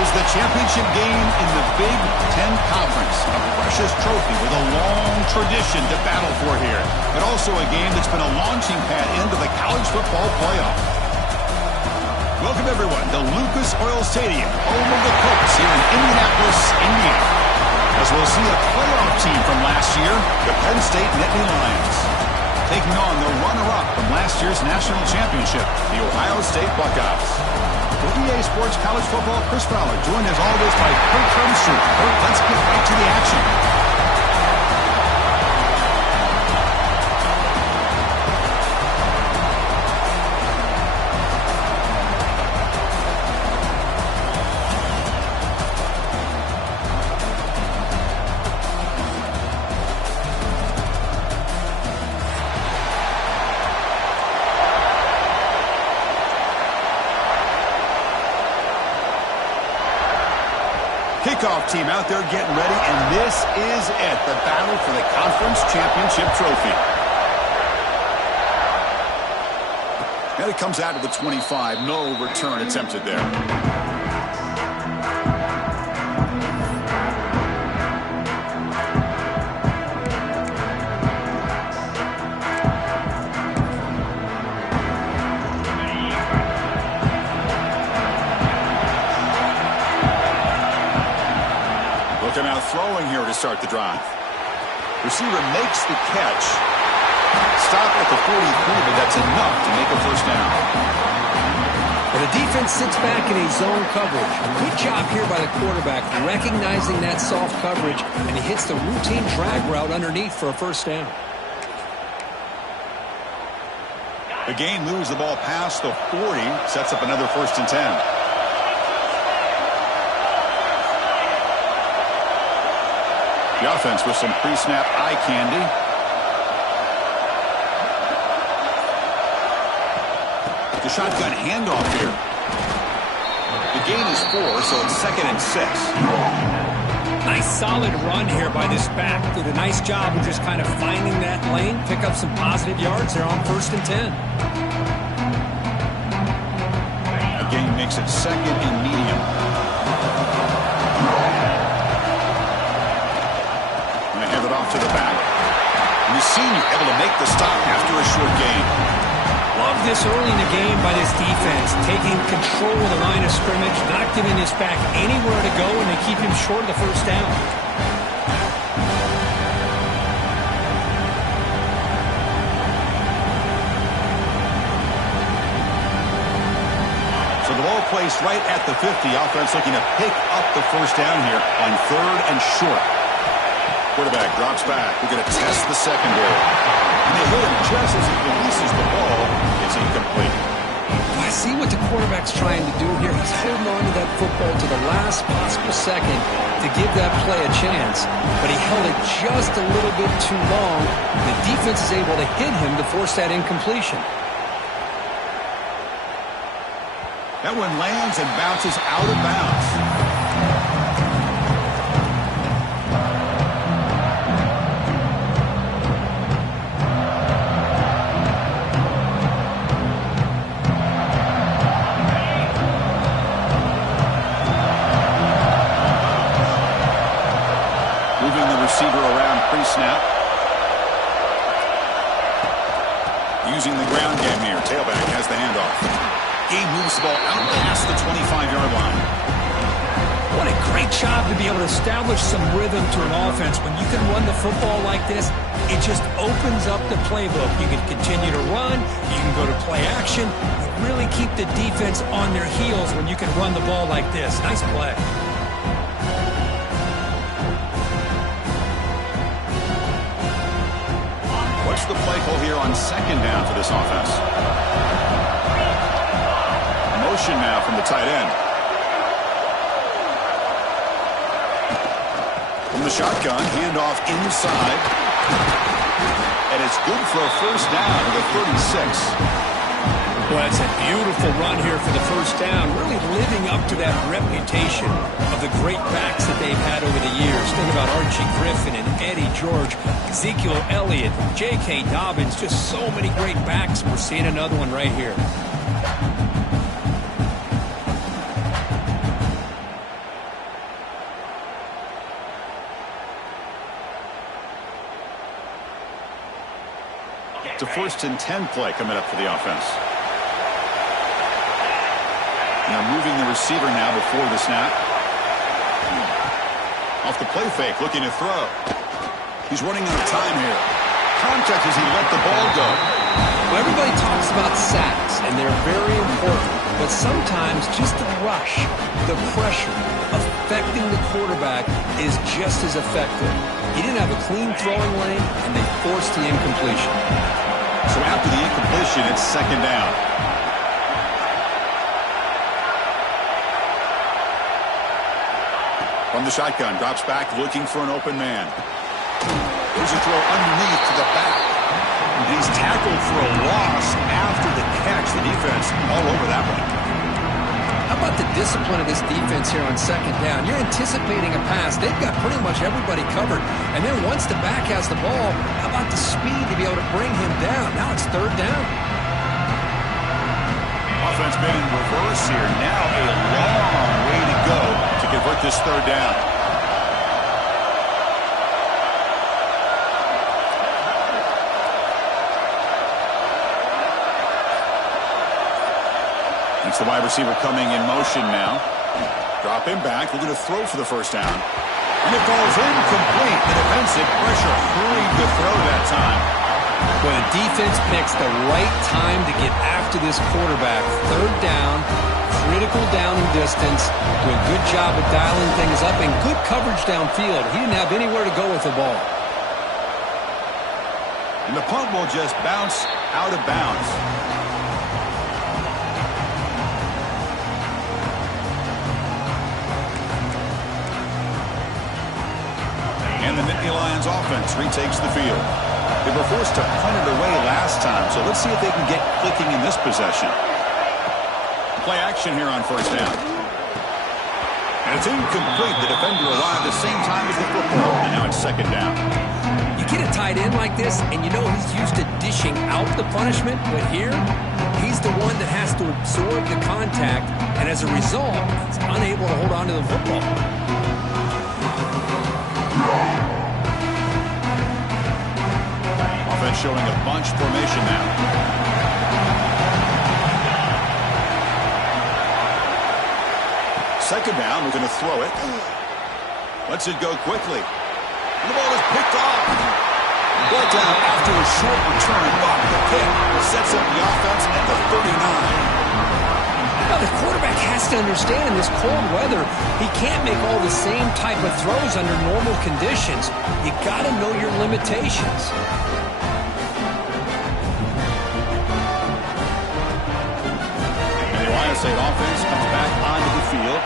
is the championship game in the Big 10 Conference. A precious trophy with a long tradition to battle for here. But also a game that's been a launching pad into the college football playoff. Welcome, everyone, to Lucas Oil Stadium, home of the Colts here in Indianapolis, Indiana. As we'll see a playoff team from last year, the Penn State Nittany Lions, taking on the runner-up from last year's national championship, the Ohio State Buckeyes. For EA Sports College Football, Chris Fowler, joined as always by Kurt Trumster. Kurt, let's get right to the action. Kickoff team out there getting ready, and this is it, the battle for the conference championship trophy. And it comes out of the 25. No return attempted there. Looking out throwing here to start the drive. Receiver makes the catch. Stop at the 43, but that's enough to make a first down. Well, the defense sits back in a zone coverage. Good job here by the quarterback, recognizing that soft coverage, and he hits the routine drag route underneath for a first down. The gain moves the ball past the 40, sets up another 1st and 10. The offense with some pre-snap eye candy. The shotgun handoff here. The gain is 4, so it's 2nd and 6. Nice solid run here by this back. Did a nice job of just kind of finding that lane, pick up some positive yards there on 1st and 10. The gain makes it 2nd and medium. Off to the back. And the senior able to make the stop after a short gain. Love this early in the game by this defense, taking control of the line of scrimmage, not giving this back anywhere to go, and they keep him short of the first down. So the ball placed right at the 50. Offense looking to pick up the first down here on 3rd and short. Quarterback drops back. We're going to test the secondary. And they hit him just as he releases the ball. It's incomplete. I see what the quarterback's trying to do here. He's holding on to that football to the last possible second to give that play a chance. But he held it just a little bit too long. The defense is able to hit him to force that incompletion. That one lands and bounces out of bounds. Receiver around pre-snap. Using the ground game here. Tailback has the handoff. He moves the ball out past the 25-yard line. What a great job to be able to establish some rhythm to an offense. When you can run the football like this, it just opens up the playbook. You can continue to run. You can go to play action. You really keep the defense on their heels when you can run the ball like this. Nice play. What's the play call here on 2nd down for this offense? Motion now from the tight end. From the shotgun, handoff inside. And it's good for a first down to the 36. Well, it's a beautiful run here for the first down, really living up to that reputation of the great backs that they've had over the years. Think about Archie Griffin and Eddie George, Ezekiel Elliott, J.K. Dobbins, just so many great backs. We're seeing another one right here. first and 10 play coming up for the offense. Now moving the receiver now before the snap. Off the play fake, looking to throw. He's running out of time here. Contact as he let the ball go. Well, everybody talks about sacks, and they're very important. But sometimes just the rush, the pressure, affecting the quarterback is just as effective. He didn't have a clean throwing lane, and they forced the incompletion. So after the incompletion, it's second down. From the shotgun, drops back, looking for an open man. Here's a throw underneath to the back. And he's tackled for a loss after the catch. The defense all over that one. How about the discipline of this defense here on second down? You're anticipating a pass. They've got pretty much everybody covered. And then once the back has the ball, how about the speed to be able to bring him down? Now it's third down. Offense been in reverse here. Now a long way to go to convert this third down. It's the wide receiver coming in motion now. Drop him back. We're going to throw for the first down. And it falls incomplete. The defensive pressure hurried the throw that time. Well, the defense picks the right time to get after this quarterback. Third down, critical down and distance. Do a good job of dialing things up and good coverage downfield. He didn't have anywhere to go with the ball. And the punt will just bounce out of bounds. And the Nittany Lions offense retakes the field. They were forced to punt it away last time, so let's see if they can get clicking in this possession. Play action here on first down. And it's incomplete. The defender arrived the same time as the football, and now it's second down. You get a tight end like this, and you know he's used to dishing out the punishment, but here, he's the one that has to absorb the contact, and as a result, he's unable to hold on to the football. Offense showing a bunch formation now. Second down, we're going to throw it. Lets it go quickly. And the ball is picked off. Brought down after a short return. But the pick sets up the offense at the 39. Now, the quarterback has to understand in this cold weather, he can't make all the same type of throws under normal conditions. You got to know your limitations. And the Ohio State offense comes back onto the field.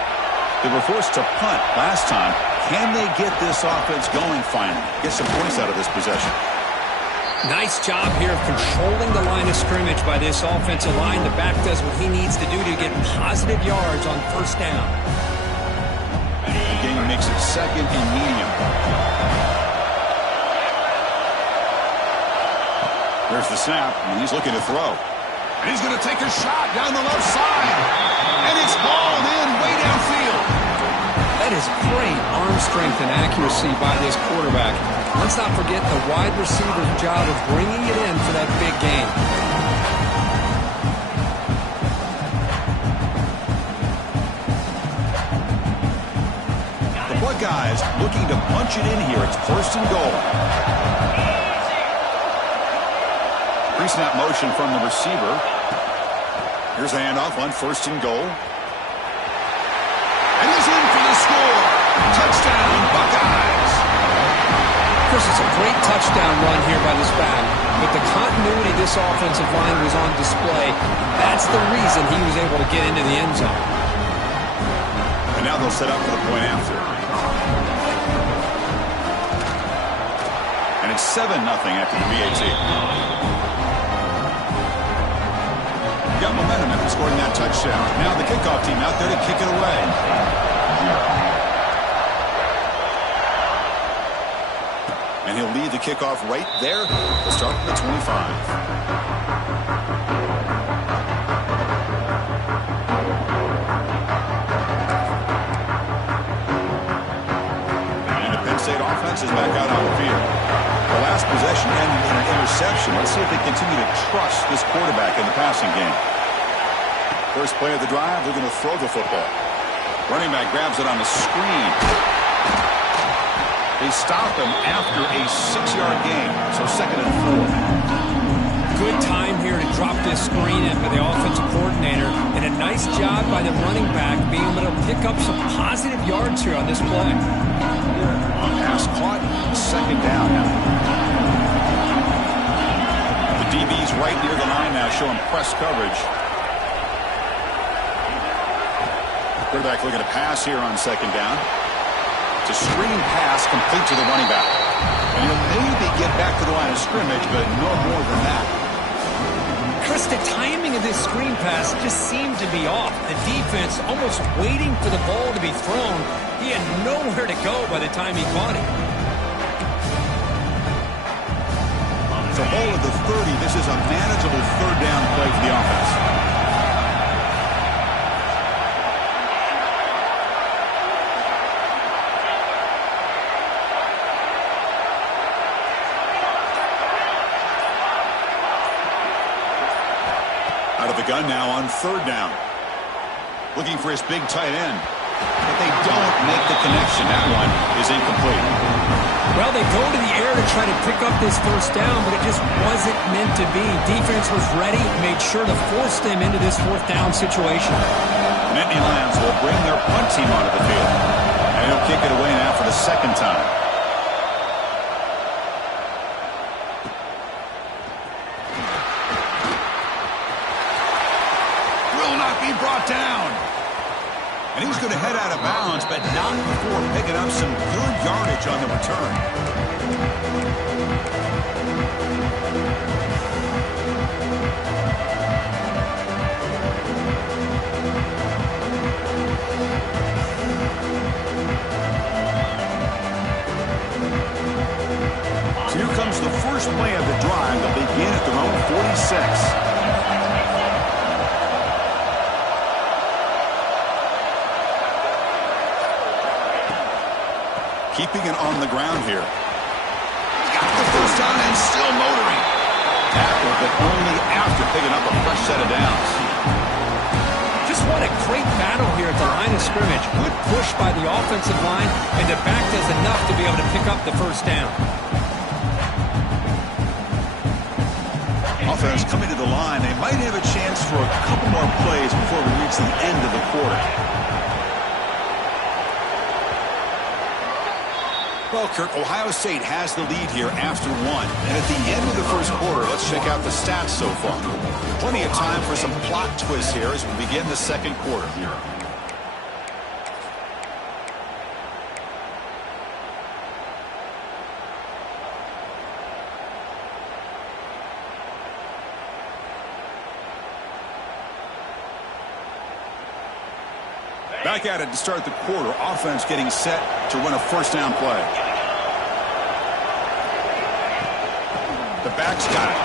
They were forced to punt last time. Can they get this offense going finally? Get some points out of this possession. Nice job here of controlling the line of scrimmage by this offensive line. The back does what he needs to do to get positive yards on first down. The game makes it second and medium. There's the snap, and he's looking to throw. And he's going to take a shot down the left side. And it's hauled in way downfield. That is great arm strength and accuracy by this quarterback. Let's not forget the wide receiver's job of bringing it in for that big game. The Buckeyes looking to punch it in here. It's first and goal. Pre-snap motion from the receiver. Here's a handoff on first and goal. And he's in for the score. Touchdown, Buckeyes. Of course, it's a great touchdown run here by this back, but the continuity of this offensive line was on display. That's the reason he was able to get into the end zone. And now they'll set up for the point after. And it's 7-0 after the BAT. Got momentum after scoring that touchdown. Now the kickoff team out there to kick it away. And he'll lead the kickoff right there. We'll start at the 25. And the Penn State offense is back out on the field. The last possession ended in an interception. Let's see if they continue to trust this quarterback in the passing game. First play of the drive, they're going to throw the football. Running back grabs it on the screen. They stop him after a 6-yard gain, so 2nd and 4. Good time here to drop this screen in by the offensive coordinator, and a nice job by the running back being able to pick up some positive yards here on this play. Pass caught, 2nd down now. The DB's right near the line now, showing press coverage. Quarterback looking to pass here on 2nd down. It's a screen pass complete to the running back. And he'll maybe get back to the line of scrimmage, but no more than that. Chris, the timing of this screen pass just seemed to be off. The defense almost waiting for the ball to be thrown. He had nowhere to go by the time he caught it. It's a ball at the 30. This is a manageable 3rd down play for the offense. Out of the gun now on 3rd down. Looking for his big tight end. But they don't make the connection. That one is incomplete. Well, they go to the air to try to pick up this 1st down, but it just wasn't meant to be. Defense was ready, made sure to force them into this 4th down situation. Nittany Lions will bring their punt team onto the field. And he'll kick it away now for the 2nd time. Will not be brought down. And he's going to head out of bounds, but not before picking up some good yardage on the return. So here comes the first play of the drive. They'll begin at their own 46. Keeping it on the ground here. Got the 1st down and still motoring. Tackle, but only after picking up a fresh set of downs. Just what a great battle here at the line of scrimmage. Good push by the offensive line, and the back does enough to be able to pick up the 1st down. Offense coming to the line. They might have a chance for a couple more plays before we reach the end of the quarter. Well, Kirk, Ohio State has the lead here after 1. And at the end of the 1st quarter, let's check out the stats so far. Plenty of time for some plot twists here as we begin the 2nd quarter. Back at it to start the quarter. Offense getting set to run a 1st down play. The back's got it.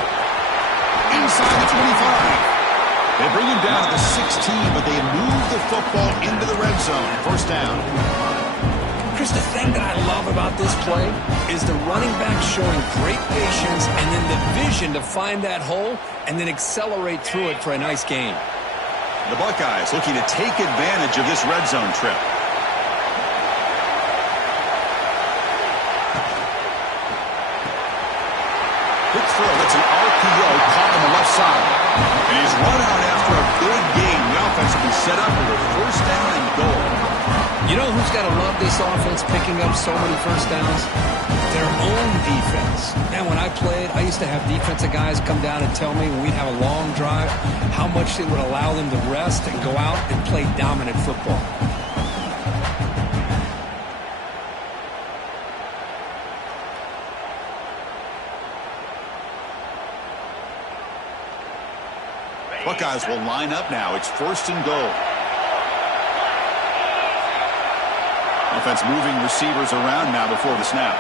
Inside the 25. They bring him down to the 16, but they move the football into the red zone. 1st down. Chris, the thing that I love about this play is the running back showing great patience and then the vision to find that hole and then accelerate through it for a nice gain. The Buckeyes looking to take advantage of this red zone trip. Quick throw. It's an RPO caught on the left side. And he's run out after a big gain. The offense will be set up with a 1st down and goal. You know who's got to love this offense picking up so many 1st downs? Their own defense. Man, when I played, I used to have defensive guys come down and tell me when we'd have a long drive how much it would allow them to rest and go out and play dominant football. Buckeyes will line up now. It's 1st and goal. Offense moving receivers around now before the snap.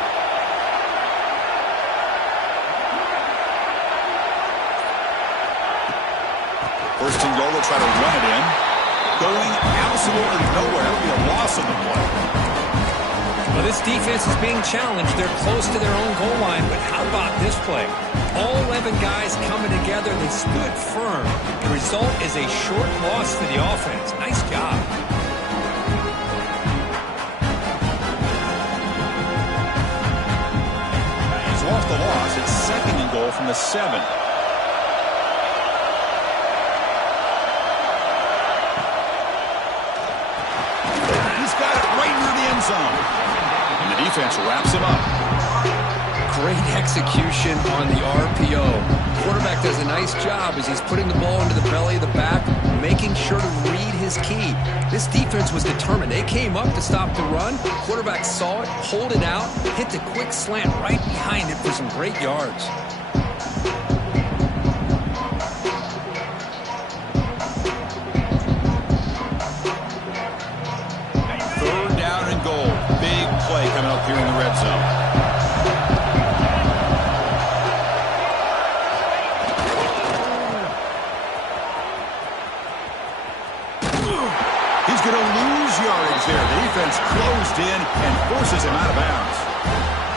1st and goal. They'll try to run it in. Going absolutely nowhere. It'll be a loss of the play. Well, this defense is being challenged. They're close to their own goal line, but how about this play? All 11 guys coming together. They stood firm. The result is a short loss for the offense. Nice job. He's lost the loss. It's second and goal from the 7. He's got it right near the end zone. And the defense wraps him up. Great execution on the RPO. Quarterback does a nice job as he's putting the ball into the belly of the back, making sure to read his key. This defense was determined. They came up to stop the run. Quarterback saw it, pulled it out, hit the quick slant right behind it for some great yards. Third down and goal. Big play coming up here in the red zone. He's going to lose yardage there. The defense closed in and forces him out of bounds.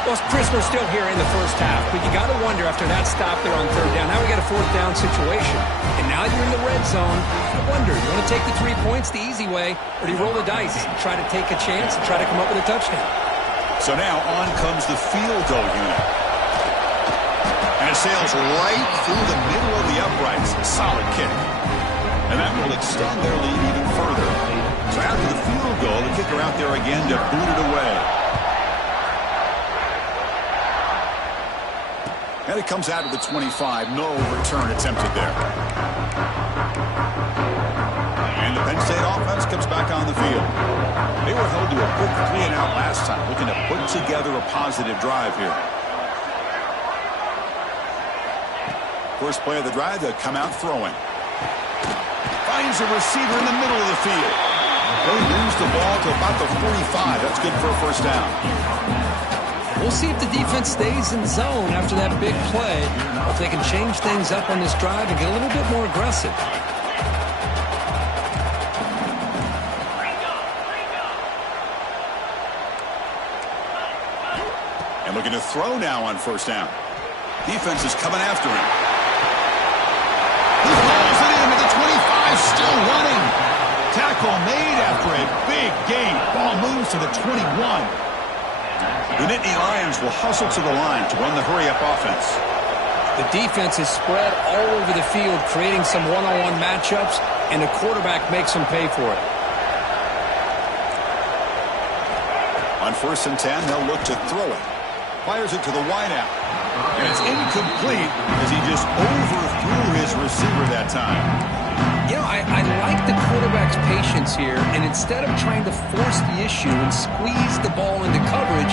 Well, Chris, we're still here in the first half, but you got to wonder after that stop there on third down, now we got a fourth down situation. And now you're in the red zone. I wonder, you want to take the 3 points the easy way, or do you roll the dice and try to take a chance and try to come up with a touchdown? So now on comes the field goal unit. And it sails right through the middle of the uprights. Solid kick. And that will extend their lead even further. So after the field goal, the kicker out there again to boot it away. And it comes out of the 25. No return attempted there. And the Penn State offense comes back on the field. They were held to a quick 3-and-out last time, looking to put together a positive drive here. First play of the drive, they'll come out throwing. Finds a receiver in the middle of the field. They lose the ball to about the 45. That's good for a first down. We'll see if the defense stays in zone after that big play, or if they can change things up on this drive and get a little bit more aggressive. And looking to throw now on first down. Defense is coming after him. He hauls it into the 25, still running. Tackle made after a big gain. Ball moves to the 21. The Nittany Lions will hustle to the line to run the hurry-up offense. The defense is spread all over the field, creating some one-on-one matchups, and the quarterback makes them pay for it. On 1st and 10, they'll look to throw it. Fires it to the wideout. And it's incomplete as he just overthrew his receiver that time. You know, I like the quarterback's patience here, and instead of trying to force the issue and squeeze the ball into coverage,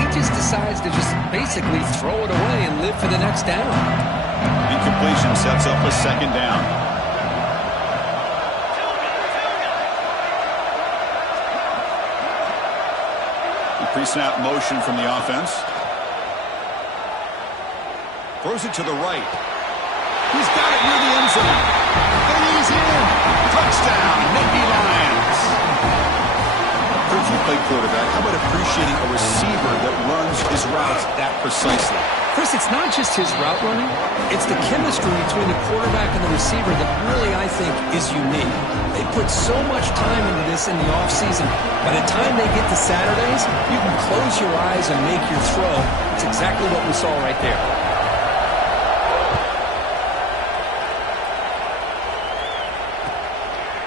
he just decides to just basically throw it away and live for the next down. Incompletion sets up a second down. Pre-snap motion from the offense. Throws it to the right. He's got it near the end zone. And he's in. Touchdown, Nittany Lions. Coach, you play quarterback. How about appreciating a receiver that runs his routes that precisely? Chris, it's not just his route running. It's the chemistry between the quarterback and the receiver that really, I think, is unique. They put so much time into this in the offseason. By the time they get to Saturdays, you can close your eyes and make your throw. It's exactly what we saw right there.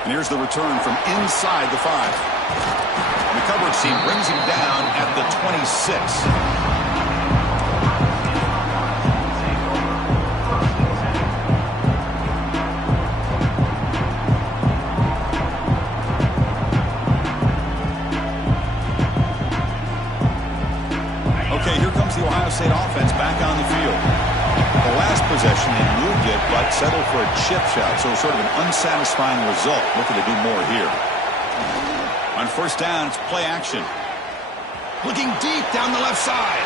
And here's the return from inside the 5. And the coverage team brings him down at the 26. Okay, here comes the Ohio State offense back on the field. The last possession, they moved it, but settled for a chip shot, so sort of an unsatisfying result. Looking to do more here. On 1st down, it's play action. Looking deep down the left side.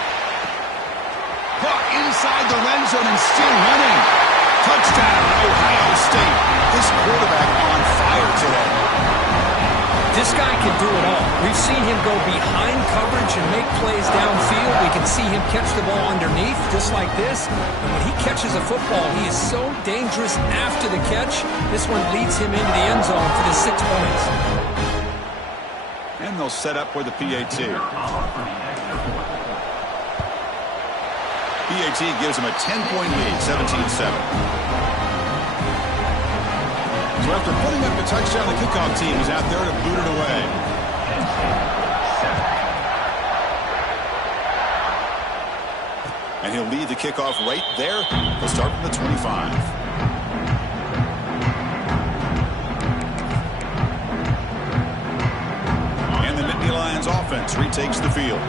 Caught inside the red zone and still running. Touchdown, Ohio State. This quarterback on fire today. This This guy can do it all. We've seen him go behind coverage and make plays downfield. We can see him catch the ball underneath just like this. And when he catches a football, he is so dangerous after the catch. This one leads him into the end zone for the 6 points. And they'll set up for the PAT. PAT gives him a 10-point lead, 17-7. So after putting up the touchdown, the kickoff team is out there to boot it away. And he'll lead the kickoff right there. He'll start from the 25. And the Nittany Lions offense retakes the field.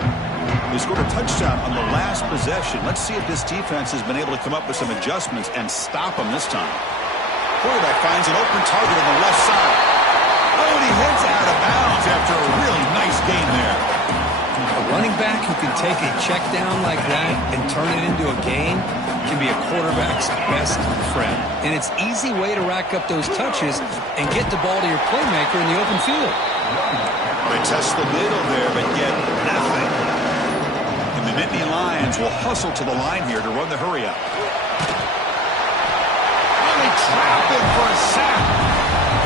They scored a touchdown on the last possession. Let's see if this defense has been able to come up with some adjustments and stop them this time. Quarterback finds an open target on the left side. Oh, and he heads out of bounds after a really nice gain there. A running back who can take a check down like that and turn it into a gain can be a quarterback's best friend. And it's an easy way to rack up those touches and get the ball to your playmaker in the open field. They test the middle there, but get nothing. And the Nittany Lions will hustle to the line here to run the hurry-up. Trapped him for a sack.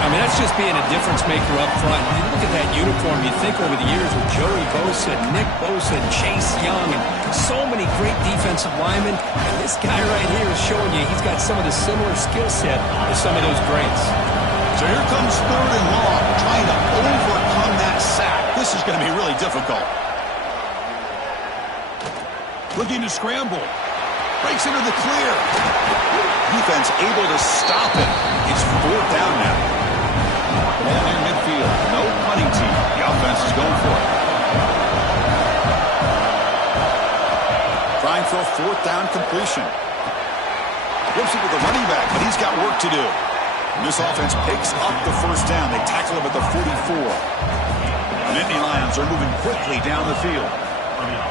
I mean, that's just being a difference maker up front. You look at that uniform, you think over the years with Joey Bosa, Nick Bosa, and Chase Young, and so many great defensive linemen. And this guy right here is showing you he's got some of the similar skill set as some of those greats. So here comes 3rd and long, trying to overcome that sack. This is going to be really difficult. Looking to scramble. Breaks into the clear. Defense able to stop it. It's 4th down now. Ball near midfield. No punting team. The offense is going for it. Trying for a 4th down completion. Flips it with the running back, but he's got work to do. And this offense picks up the 1st down. They tackle him at the 44. The Nittany Lions are moving quickly down the field.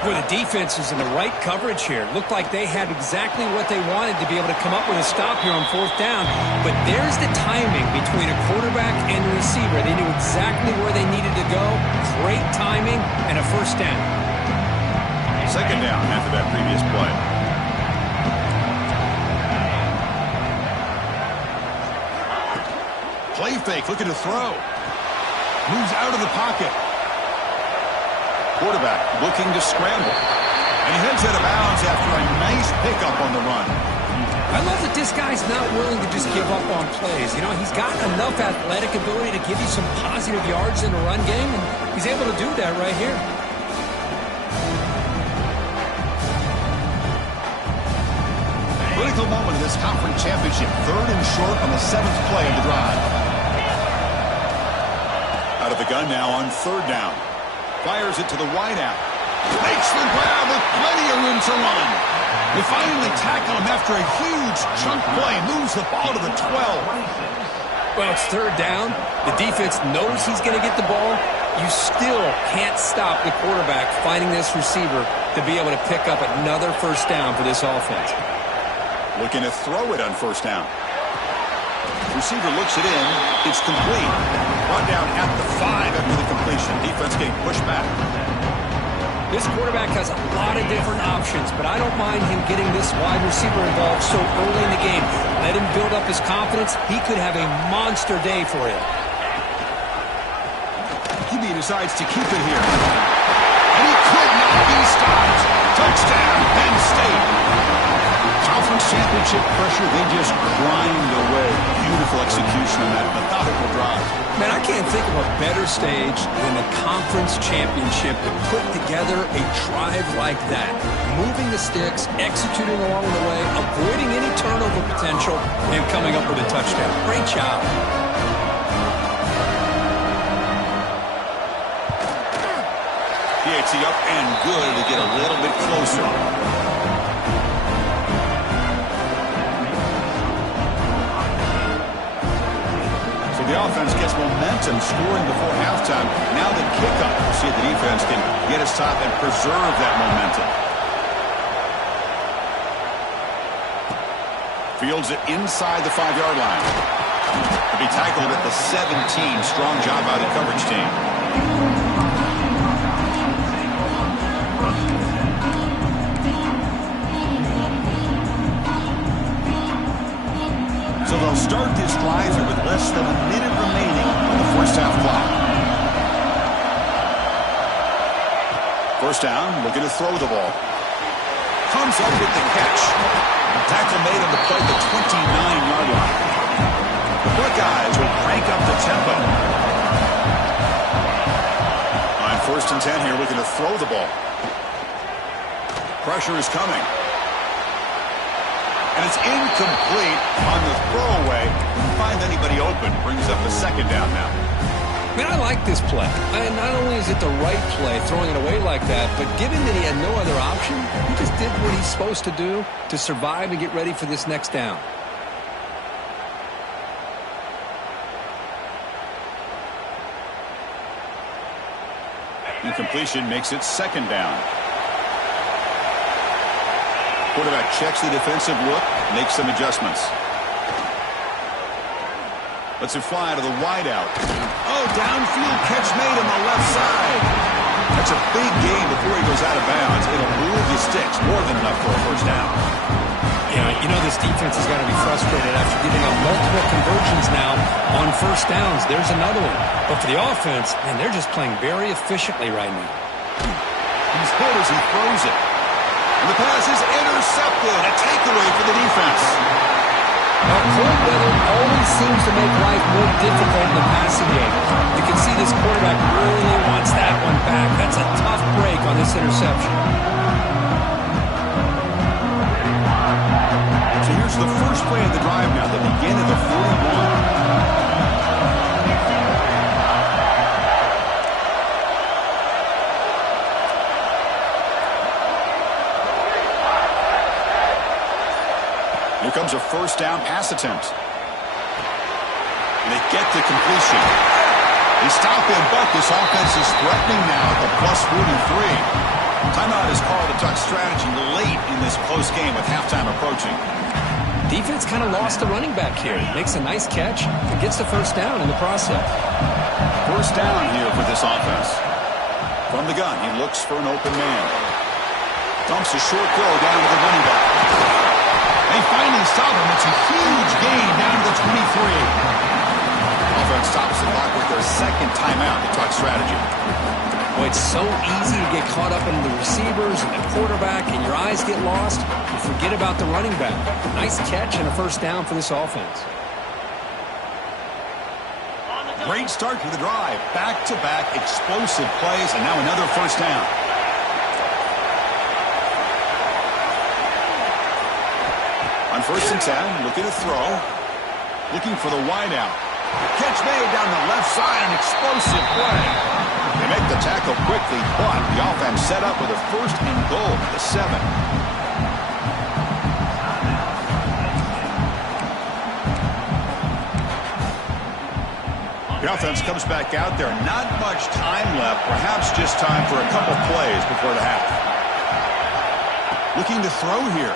Well, the defense is in the right coverage here. Looked like they had exactly what they wanted to be able to come up with a stop here on 4th down. But there's the timing between a quarterback and the receiver. They knew exactly where they needed to go. Great timing and a 1st down. 2nd down after that previous play. Play fake, looking to throw. Moves out of the pocket. Quarterback looking to scramble. And he heads out of bounds after a nice pickup on the run. I love that this guy's not willing to just give up on plays. You know, he's got enough athletic ability to give you some positive yards in the run game, and he's able to do that right here. Critical moment of this conference championship. 3rd and short on the 7th play of the drive. Out of the gun now on 3rd down. Fires it to the wideout. Makes the grab with plenty of room to run. They finally tackle him after a huge chunk play. Moves the ball to the 12. Well, it's 3rd down. The defense knows he's going to get the ball. You still can't stop the quarterback finding this receiver to be able to pick up another 1st down for this offense. Looking to throw it on 1st down. Receiver looks it in. It's complete. Brought down at the 5 after the completion. Defense getting pushed back. This quarterback has a lot of different options, but I don't mind him getting this wide receiver involved so early in the game. Let him build up his confidence. He could have a monster day for him. QB decides to keep it here. And he could not be stopped. Touchdown, Penn State. Conference championship pressure, they just grind away. Beautiful execution on that methodical drive. Man, I can't think of a better stage than the conference championship to put together a drive like that. Moving the sticks, executing along the way, avoiding any turnover potential, and coming up with a touchdown. Great job. PAT up and good to get a little bit closer. The offense gets momentum scoring before halftime. Now the kickoff. We'll see if the defense can get us top and preserve that momentum. Fields it inside the 5-yard line. The be tackled at the 17. Strong job by the coverage team. So they'll start this drive here with less than a minute remaining on the first half clock. First down, looking to throw the ball. Comes up with the catch. Tackle made on the play at the 29-yard line. The Buckeyes will crank up the tempo. On first and 10 here, looking to throw the ball. Pressure is coming. And it's incomplete on the throwaway. Didn't find anybody open. Brings up a second down now. Man, I like this play. And not only is it the right play, throwing it away like that, but given that he had no other option, he just did what he's supposed to do to survive and get ready for this next down. Incompletion makes it second down. Quarterback checks the defensive look, makes some adjustments. Lets it fly to the wideout. Oh, downfield catch made on the left side. That's a big gain before he goes out of bounds. It'll move the sticks, more than enough for a first down. Yeah, you know this defense has got to be frustrated after giving up multiple conversions now on first downs. There's another one. But for the offense, man, they're just playing very efficiently right now. He's hit as he throws it. And the pass is intercepted. A takeaway for the defense. Cold weather always seems to make life more difficult in the passing game. You can see this quarterback really wants that one back. That's a tough break on this interception. So here's the first play of the drive now, the begin of the 41. Here comes a first down pass attempt. And they get the completion. They stop him, but this offense is threatening now at the plus 43. Timeout is called to talk strategy late in this close game with halftime approaching. Defense kind of lost the running back here. He makes a nice catch and gets the first down in the process. First down here for this offense. From the gun, he looks for an open man. Dumps a short throw down to the running back. They finally stop him. It's a huge gain down to the 23. Offense stops the clock with their second timeout to talk strategy. Boy, it's so easy to get caught up in the receivers and the quarterback, and your eyes get lost. You forget about the running back. Nice catch and a first down for this offense. Great start to the drive. Back-to-back explosive plays, and now another first down. On first and 10, looking to throw. Looking for the wideout. Catch made down the left side, an explosive play. They make the tackle quickly, but the offense set up with a first and goal at the 7. The offense comes back out there. Not much time left. Perhaps just time for a couple plays before the half. Looking to throw here.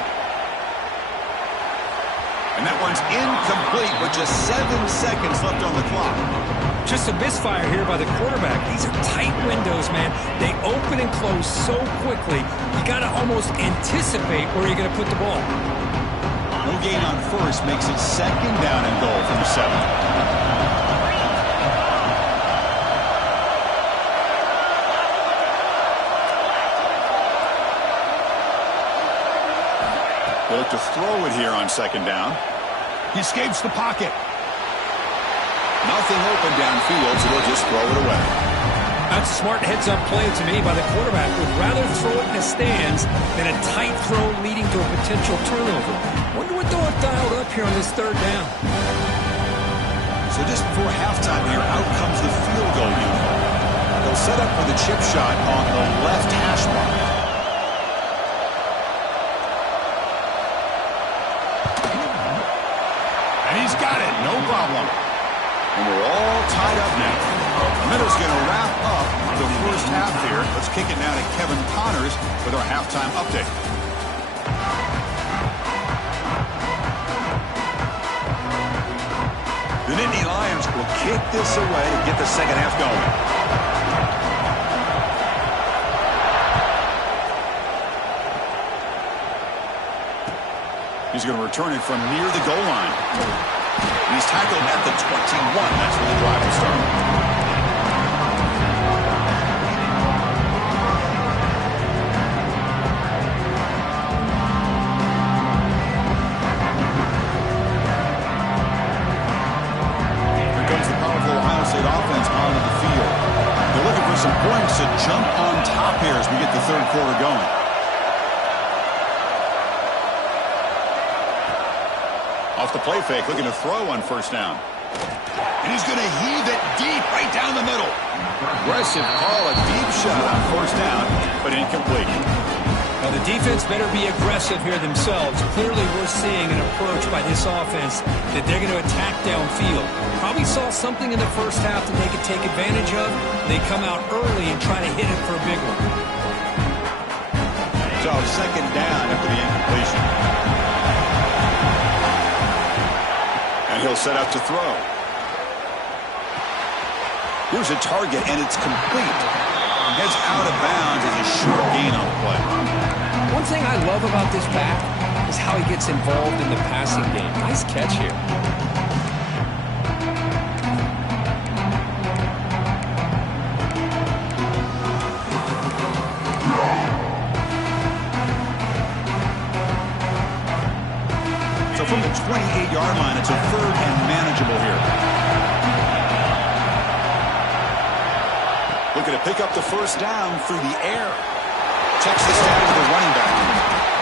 And that one's incomplete with just 7 seconds left on the clock. Just a misfire here by the quarterback. These are tight windows, man. They open and close so quickly, you got to almost anticipate where you're going to put the ball. No gain on first makes it second down and goal from the 7. They look to throw it here on second down. He escapes the pocket. Nothing open downfield, so they'll just throw it away. That's a smart heads-up play to me by the quarterback. Would rather throw it in the stands than a tight throw leading to a potential turnover. Wonder what they'll have dialed up here on this third down. So just before halftime here, out comes the field goal unit. They'll set up for the chip shot on the left hash mark. He's got it, no problem. And we're all tied up now. The middle's going to wrap up the first half here. Let's kick it now to Kevin Connors with our halftime update. The Nittany Lions will kick this away to get the second half going. He's going to return it from near the goal line. He's tackled at the 21. That's where the drive will start. Offense onto the field. They're looking for some points to jump on top here as we get the third quarter going. Off the play fake, looking to throw on first down. And he's going to heave it deep right down the middle. Aggressive call, a deep shot on first down, but incomplete. Now the defense better be aggressive here themselves. Clearly we're seeing an approach by this offense that they're going to attack downfield. Probably saw something in the first half that they could take advantage of. They come out early and try to hit it for a big one. So second down after the incompletion. And he'll set up to throw. Here's a target, and it's complete. Heads out of bounds as a short gain on the play. One thing I love about this back is how he gets involved in the passing game. Nice catch here. So from the 28-yard line, it's a third and manageable here. Looking to pick up the first down through the air. Checks the status of the running back.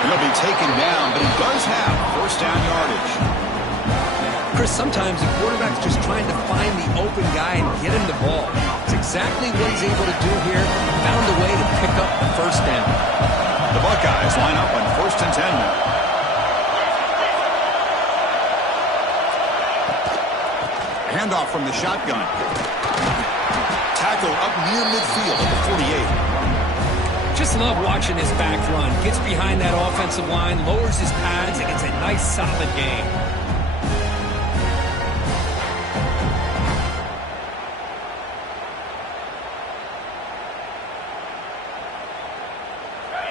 And he'll be taken down, but he does have first down yardage. Chris, sometimes the quarterback's just trying to find the open guy and get him the ball. It's exactly what he's able to do here. Found a way to pick up the first down. The Buckeyes line up on 1st and 10 now. Handoff from the shotgun. Tackle up near midfield at the 48. Just love watching this back run. Gets behind that offensive line, lowers his pads, and it's a nice, solid game.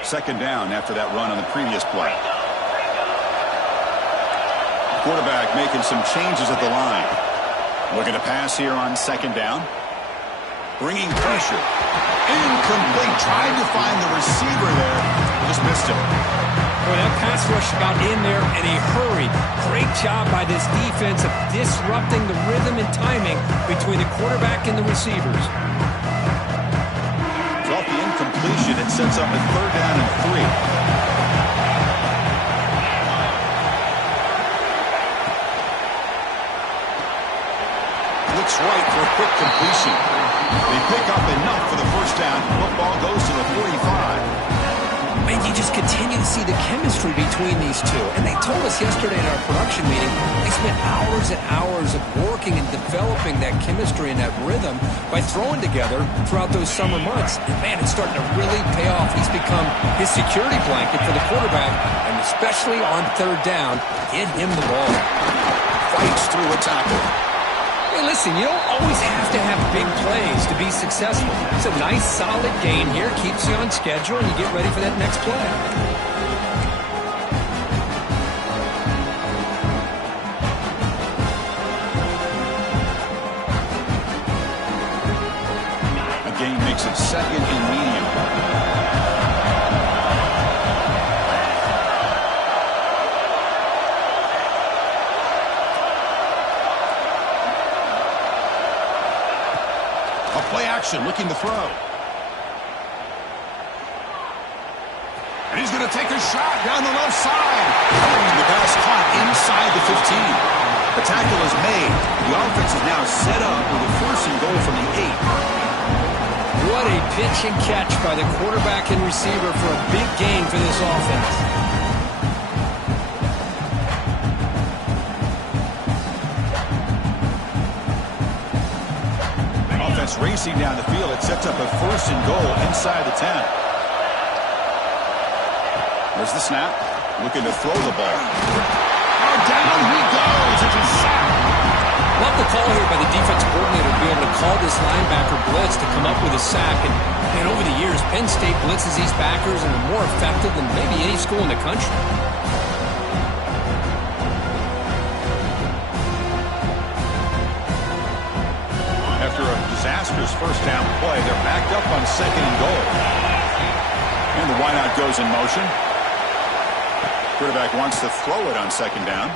Second down after that run on the previous play. Quarterback making some changes at the line. Looking to pass here on second down. Bringing pressure. Incomplete. Tried to find the receiver there. Just missed him. Boy, that pass rush got in there in a hurry. Great job by this defense of disrupting the rhythm and timing between the quarterback and the receivers. Off the incompletion, it sets up a third down and 3. Looks right for a quick completion. They pick up enough for the first down. Football goes to the 45. Man, you just continue to see the chemistry between these two. And they told us yesterday in our production meeting, they spent hours and hours of working and developing that chemistry and that rhythm by throwing together throughout those summer months. And man, it's starting to really pay off. He's become his security blanket for the quarterback, and especially on third down, get him the ball. Fights through a tackle. Hey, listen, you don't always have to have big plays to be successful. It's a nice, solid gain here. Keeps you on schedule, and you get ready for that next play. A gain makes it second and medium. Play action, looking to throw. And he's going to take a shot down the left side. The pass caught inside the 15. The tackle is made. The offense is now set up with a first and goal from the 8. What a pitch and catch by the quarterback and receiver for a big gain for this offense. Racing down the field, it sets up a first and goal inside the 10. There's the snap, looking to throw the ball. Oh, down he goes. It's a sack. Love the the call here by the defensive coordinator to be able to call this linebacker blitz to come up with a sack. And over the years, Penn State blitzes these backers and are more effective than maybe any school in the country. After a disastrous first down play, they're backed up on 2nd and goal. And the wideout goes in motion. Quarterback wants to throw it on 2nd down.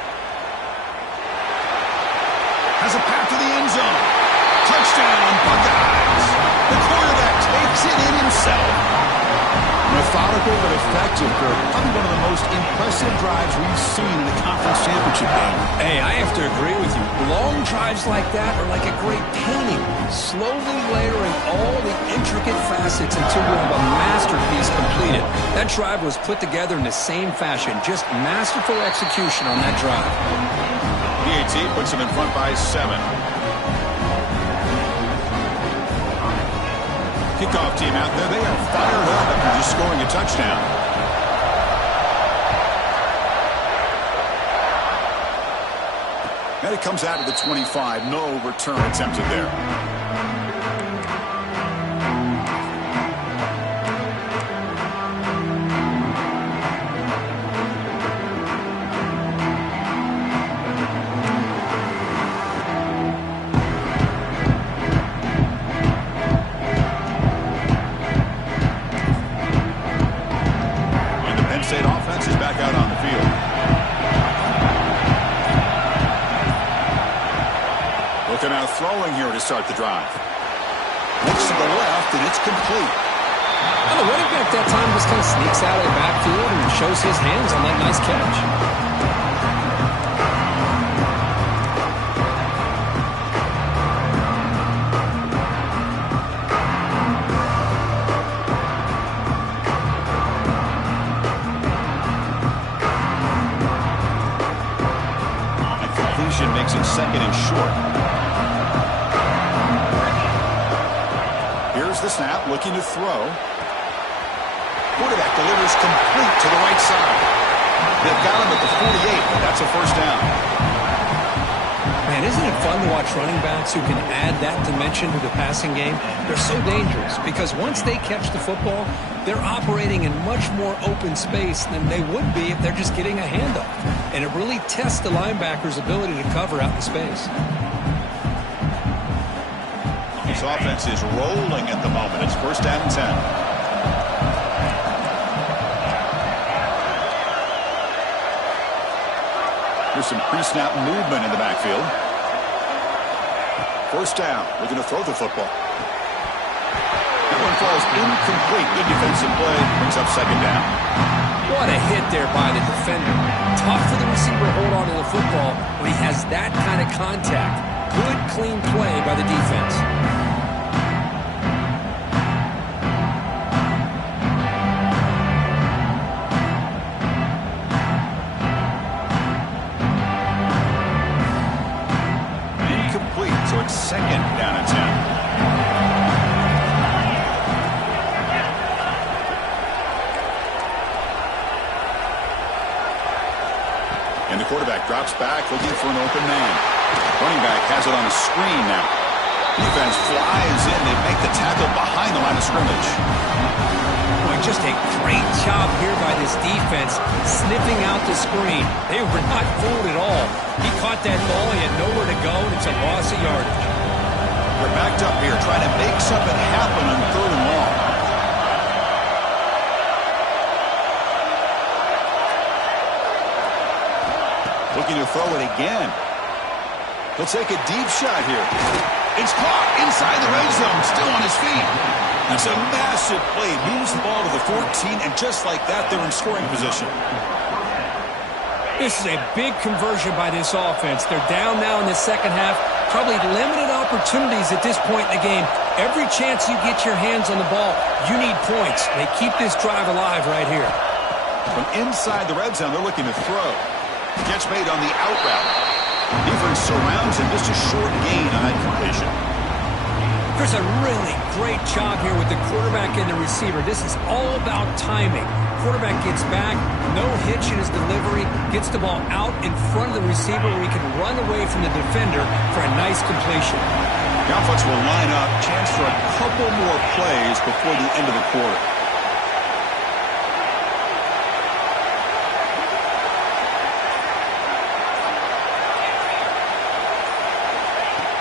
Has a path to the end zone. Touchdown, Buckeyes. The quarterback takes it in himself. Methodical but effective, Kirk. Probably one of the most impressive drives we've seen in a conference championship game. Hey, I have to agree with you. Long drives like that are like a great painting, slowly layering all the intricate facets until you have a masterpiece completed. That drive was put together in the same fashion, just masterful execution on that drive. PAT puts them in front by 7. Kickoff team out there. They are fired up after just scoring a touchdown. And it comes out of the 25. No return attempted there. Throwing here to start the drive. Looks to the left, and it's complete. Well, the running back that time just kind of sneaks out of the backfield and shows his hands on that nice catch. And completion makes it 2nd and short. The snap, looking to throw. Quarterback delivers complete to the right side. They've got him at the 48, but that's a first down. Man, isn't it fun to watch running backs who can add that dimension to the passing game? They're so dangerous because once they catch the football, they're operating in much more open space than they would be if they're just getting a handoff. And it really tests the linebacker's ability to cover out in space. This offense is rolling at the moment. It's 1st down and 10. There's some pre-snap movement in the backfield. 1st down. Looking to throw the football. That one falls incomplete. Good defensive play. Brings up 2nd down. What a hit there by the defender. Tough for the receiver to hold on to the football when he has that kind of contact. Good, clean play by the defense. So it's 2nd down and 10. And the quarterback drops back looking for an open man. Running back has it on a screen now. Defense flies in. They make the tackle behind the line of scrimmage. Boy, just a great job here by this defense sniffing out the screen. They were not fooled at all. He caught that ball. He had nowhere to go, and it's a loss of yardage. They're backed up here trying to make something happen on 3rd and long. Looking to throw it again. He'll take a deep shot here. It's caught inside the red zone, still on his feet. That's a massive play. Moves the ball to the 14, and just like that, they're in scoring position. This is a big conversion by this offense. They're down now in the second half. Probably limited opportunities at this point in the game. Every chance you get your hands on the ball, you need points. They keep this drive alive right here. From inside the red zone, they're looking to throw. Catch made on the out route. Defense surrounds him. Just a short gain on that completion. There's a really great job here with the quarterback and the receiver. This is all about timing. Quarterback gets back, no hitch in his delivery, gets the ball out in front of the receiver where he can run away from the defender for a nice completion. The offense will line up, chance for a couple more plays before the end of the quarter.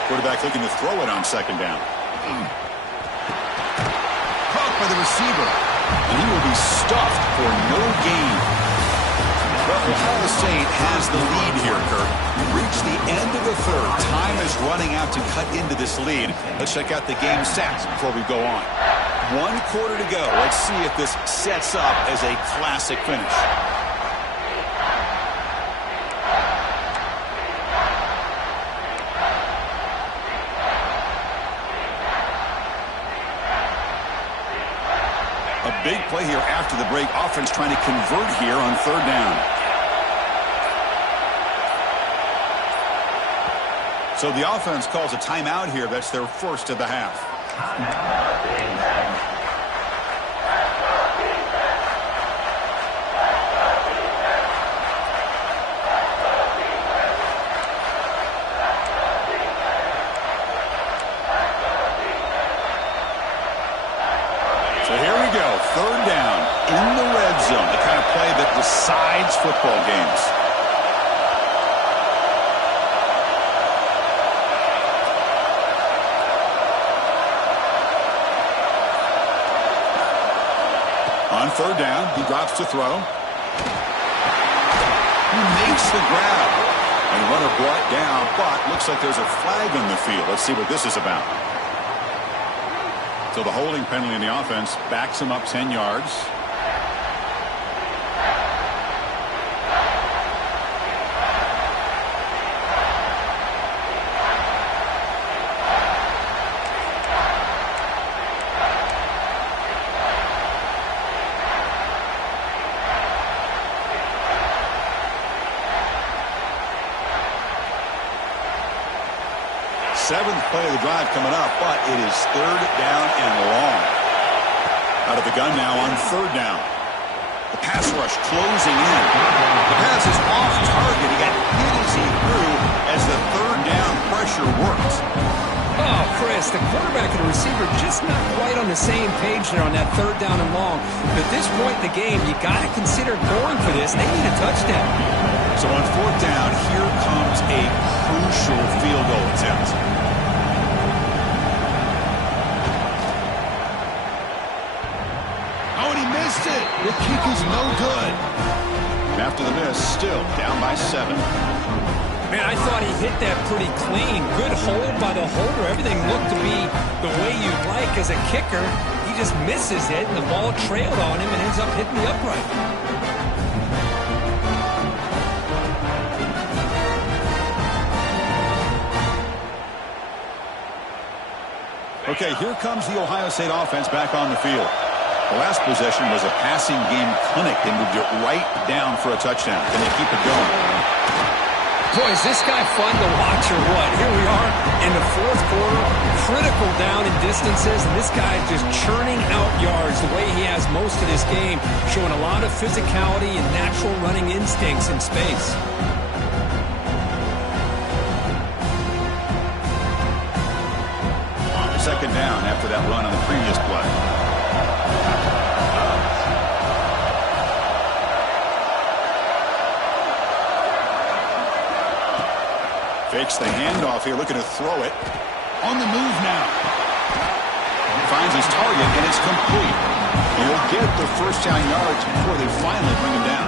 Quarterback looking to throw it on second down. Caught by the receiver. And he will be stuffed for no gain. Well, Ohio State has the lead here, Kirk. Reached the end of the third. Time is running out to cut into this lead. Let's check out the game stats before we go on. 1 quarter to go. Let's see if this sets up as a classic finish. A big play here after the break. Offense trying to convert here on third down. So the offense calls a timeout here. That's their first of the half. So here we go, third down in the red zone, the kind of play that decides football games. On third down, he drops to throw. He makes the grab. And runner brought down, but looks like there's a flag on the field. Let's see what this is about. So the holding penalty in the offense backs him up 10 yards. Seventh play of the drive coming up, but it is third down and long. Out of the gun now on third down. The pass rush closing in. The pass is off target. He got hit as he threw as the third down pressure worked. Oh, Chris, the quarterback and the receiver just not quite on the same page there on that third down and long. But at this point in the game, you got to consider going for this. They need a touchdown. So on fourth down, here comes a crucial field goal attempt. The kick is no good. After the miss, still down by 7. Man, I thought he hit that pretty clean. Good hold by the holder. Everything looked to be the way you'd like as a kicker. He just misses it, and the ball trailed on him and ends up hitting the upright. Okay, here comes the Ohio State offense back on the field. The last possession was a passing game clinic. They moved it right down for a touchdown. Can they keep it going? Boy, is this guy fun to watch or what? Here we are in the fourth quarter, critical down in distances, and this guy just churning out yards the way he has most of this game, showing a lot of physicality and natural running instincts in space. Second down after that run on the previous play. Fakes the handoff here, looking to throw it. On the move now. Finds his target, and it's complete. He'll get the first down yards before they finally bring him down.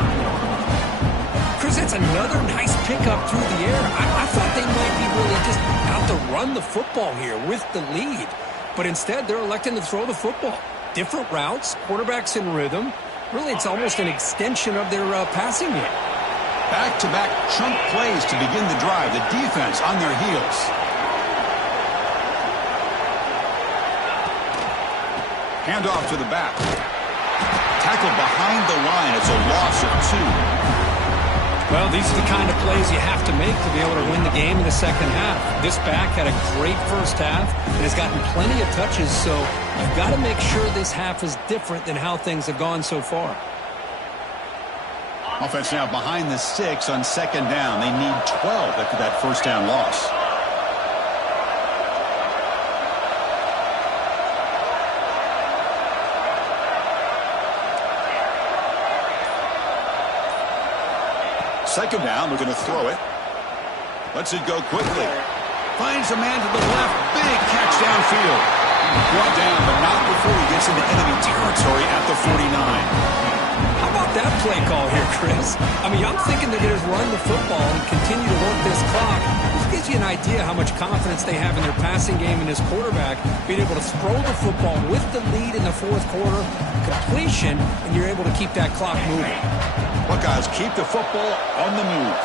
Chris, that's another nice pickup through the air. I thought they might be really just out to run the football here with the lead. But instead, they're electing to throw the football. Different routes, quarterbacks in rhythm. Really, it's almost an extension of their passing game. Back-to-back chunk plays to begin the drive. The defense on their heels. Handoff to the back. Tackled behind the line. It's a loss of 2. Well, these are the kind of plays you have to make to be able to win the game in the second half. This back had a great first half and has gotten plenty of touches, so you've got to make sure this half is different than how things have gone so far. Offense now behind the 6 on second down. They need 12 after that first down loss. Second down, we're going to throw it. Lets it go quickly. Finds a man to the left. Big catch downfield. Brought down, but not before he gets into enemy territory at the 49. How about that play call here, Chris? I mean, I'm thinking they're going to run the football and continue to work this clock. This gives you an idea how much confidence they have in their passing game and his quarterback, being able to throw the football with the lead in the fourth quarter, completion, and you're able to keep that clock moving. Buckeyes keep the football on the move.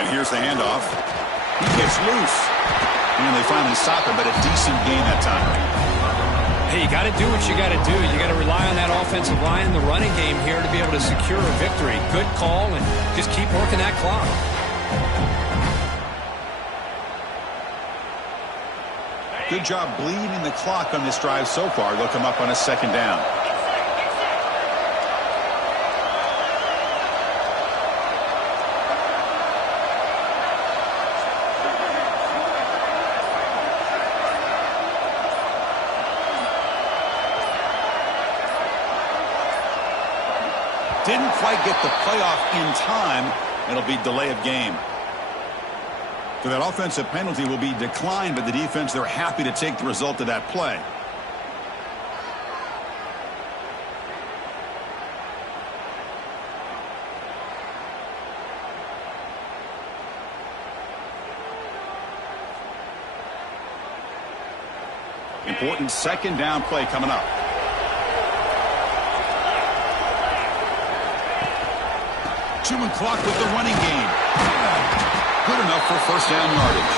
And here's the handoff. He gets loose. And they finally stop him, but a decent gain that time. Hey, you got to do what you got to do. You got to rely on that offensive line, the running game here to be able to secure a victory. Good call, and just keep working that clock. Good job bleeding the clock on this drive so far. They'll come up on a second down. Didn't quite get the playoff in time. It'll be delay of game. So that offensive penalty will be declined, but the defense, they're happy to take the result of that play. Important second down play coming up. Chewing clock with the running game. Good enough for first down yardage.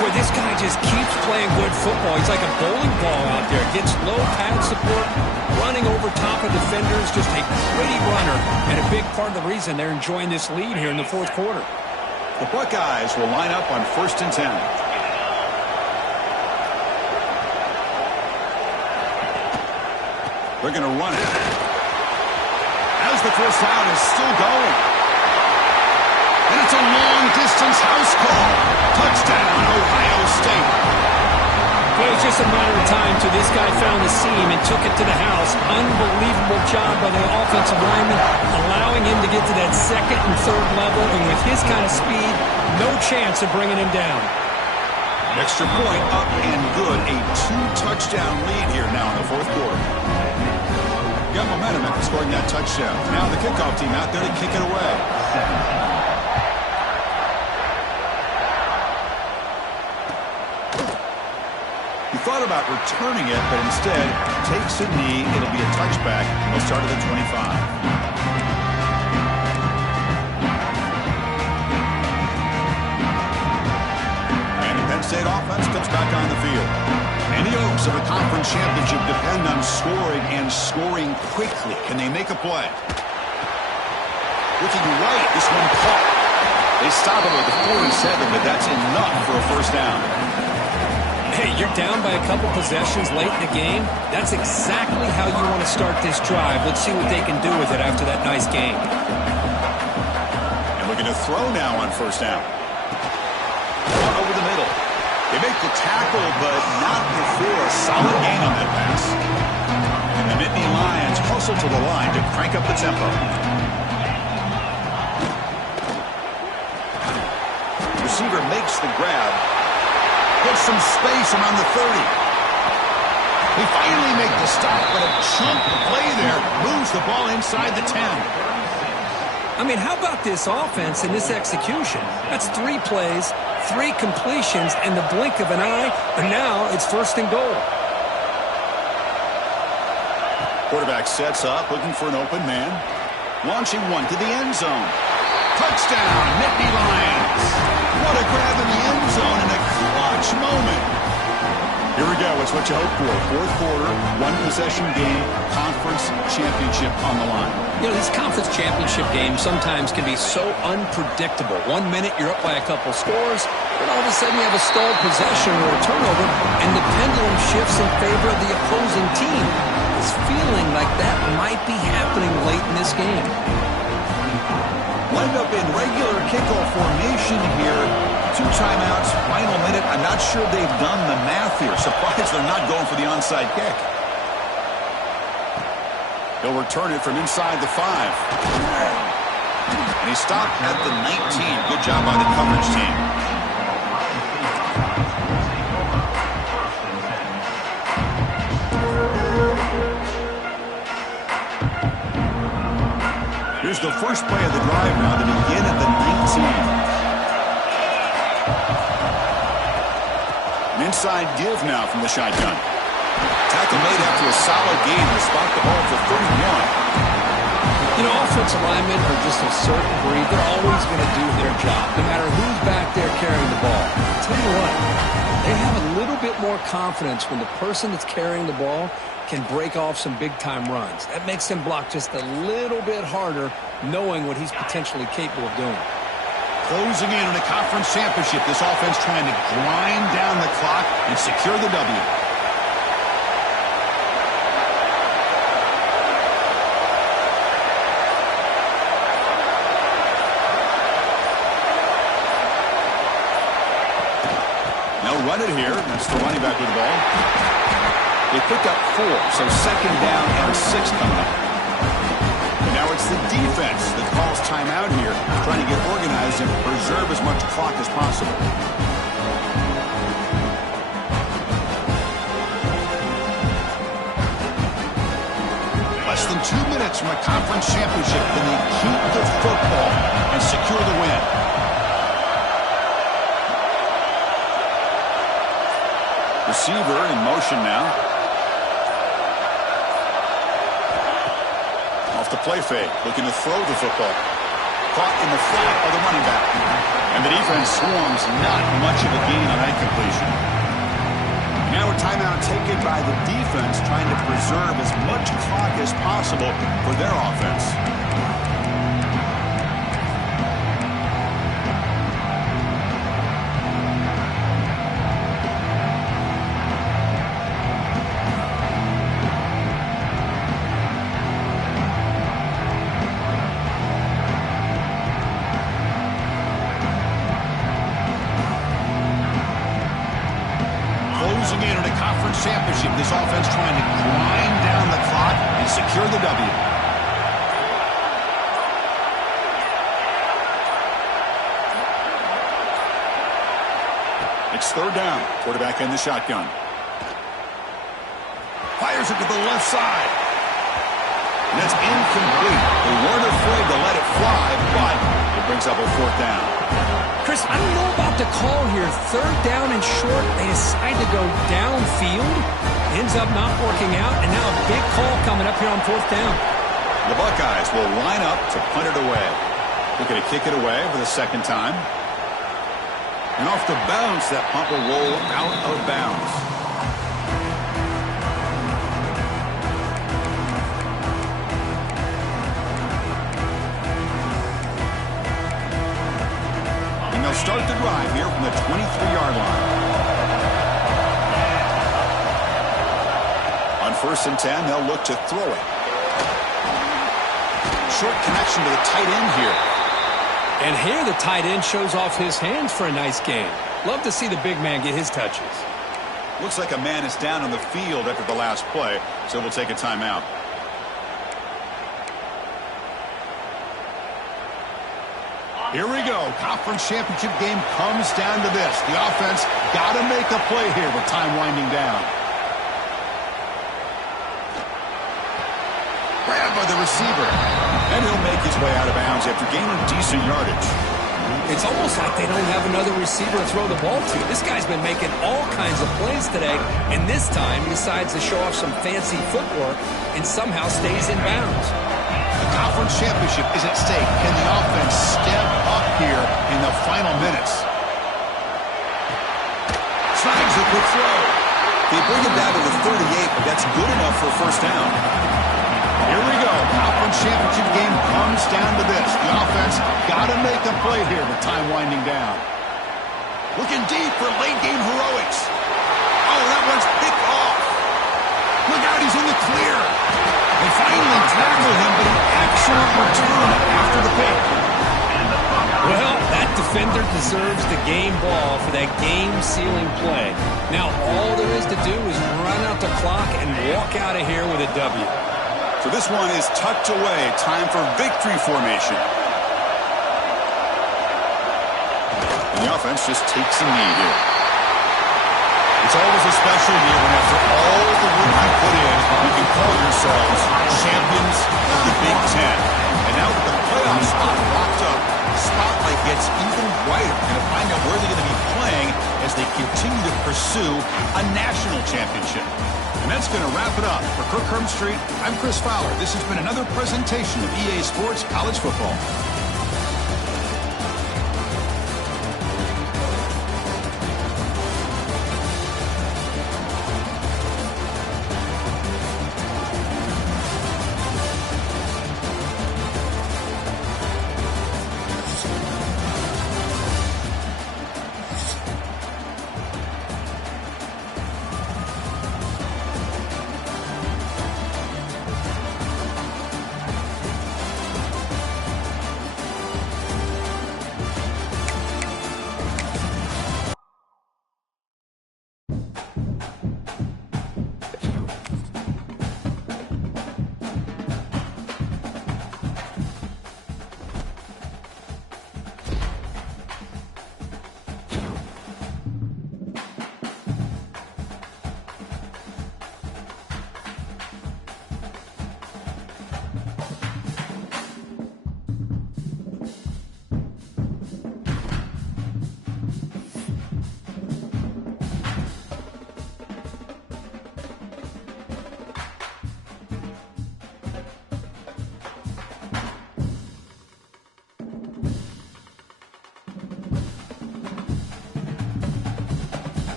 Boy, this guy just keeps playing good football. He's like a bowling ball out there. Gets low pad support, running over top of defenders. Just a pretty runner, and a big part of the reason they're enjoying this lead here in the fourth quarter. The Buckeyes will line up on 1st and 10. They're going to run it. As the first down is still going. And it's a long-distance house call. Touchdown, Ohio State. Well, it was just a matter of time till this guy found the seam and took it to the house. Unbelievable job by the offensive lineman, allowing him to get to that second and third level. And with his kind of speed, no chance of bringing him down. Extra point up and good. A 2-touchdown lead here now in the fourth quarter. Got momentum after scoring that touchdown. Now the kickoff team out there to kick it away. He thought about returning it, but instead takes a knee. It'll be a touchback. He'll start at the 25. State offense comes back on the field. And the hopes of a conference championship depend on scoring and scoring quickly. Can they make a play? Looking right, this one caught. They stop it with the 47, but that's enough for a first down. Hey, you're down by a couple possessions late in the game. That's exactly how you want to start this drive. Let's see what they can do with it after that nice game. And we're going to throw now on first down. Over the middle. They make the tackle, but not before a solid gain on that pass. And the Nittany Lions hustle to the line to crank up the tempo. Receiver makes the grab. Gets some space around the 30. They finally make the stop, but a chunk play there moves the ball inside the 10. I mean, how about this offense and this execution? That's 3 plays, 3 completions in the blink of an eye, and now it's 1st and goal. Quarterback sets up, looking for an open man. Launching one to the end zone. Touchdown, Nittany Lions. What a grab in the end zone in a clutch moment. Here we go. It's what you hope for. Fourth quarter, one-possession game, conference championship on the line. You know, these conference championship games sometimes can be so unpredictable. 1 minute you're up by a couple scores, then all of a sudden you have a stalled possession or a turnover, and the pendulum shifts in favor of the opposing team. It's feeling like that might be happening late in this game. Wind up in regular kickoff formation here. 2 timeouts, final minute. I'm not sure they've done the math here. Surprised they're not going for the onside kick. He'll return it from inside the 5. And he stopped at the 19. Good job by the coverage team. Here's the first play of the drive now to begin at the 19. An inside give now from the shotgun. Tackle made after a solid gain to spot the ball for 31. You know, offensive linemen are just a certain breed. They're always going to do their job, no matter who's back there carrying the ball. I'll tell you what, they have a little bit more confidence when the person that's carrying the ball can break off some big-time runs. That makes him block just a little bit harder, knowing what he's potentially capable of doing. Closing in on a conference championship, this offense trying to grind down the clock and secure the W. They'll run it here. That's the running back with the ball. They pick up 4, so second down and 6 coming up. And now it's the defense that calls timeout here, trying to get organized and preserve as much clock as possible. Less than 2 minutes from a conference championship. Can they keep the football and secure the win? Receiver in motion now. Off the play fake, looking to throw the football. Caught in the flat by the running back. And the defense swarms, not much of a gain on that completion. Now a timeout taken by the defense, trying to preserve as much clock as possible for their offense. In on a conference championship, this offense trying to grind down the clock and secure the W. It's third down. Quarterback in the shotgun. Fires it to the left side. And that's incomplete. They weren't afraid to let it fly, but it brings up a 4th down. Chris, I don't know about the call here. Third down and short. They decide to go downfield. Ends up not working out. And now a big call coming up here on 4th down. The Buckeyes will line up to punt it away. Looking to kick it away for the second time. And off the bounce, that punt will roll out of bounds. Start the drive here from the 23-yard line. On 1st and 10, they'll look to throw it. Short connection to the tight end here. And here the tight end shows off his hands for a nice gain. Love to see the big man get his touches. Looks like a man is down on the field after the last play, so we'll take a timeout. Here we go. Conference championship game comes down to this. The offense got to make a play here with time winding down. Grabbed by the receiver. And he'll make his way out of bounds after gaining decent yardage. It's almost like they don't have another receiver to throw the ball to. This guy's been making all kinds of plays today, and this time he decides to show off some fancy footwork and somehow stays in bounds. The conference championship is at stake. Can the offense step up here in the final minutes? Snags a good throw. They bring him down to the 38, but that's good enough for a first down. Here we go. Conference championship game comes down to this. The offense got to make a play here with time winding down. Looking deep for late game heroics. Oh, that one's picked off. Look out, he's in the clear. They finally tackled him, but an excellent return after the pick. Well, that defender deserves the game ball for that game-sealing play. Now, all there is to do is run out the clock and walk out of here with a W. So this one is tucked away. Time for victory formation. And the offense just takes a knee here. It's always a special year when after all the work you put in, you can call yourselves champions of the Big 10. And now with the playoff spot locked up, the spotlight gets even brighter. We're going to find out where they're going to be playing as they continue to pursue a national championship. And that's going to wrap it up. For Kirk Street, I'm Chris Fowler. This has been another presentation of EA Sports College Football.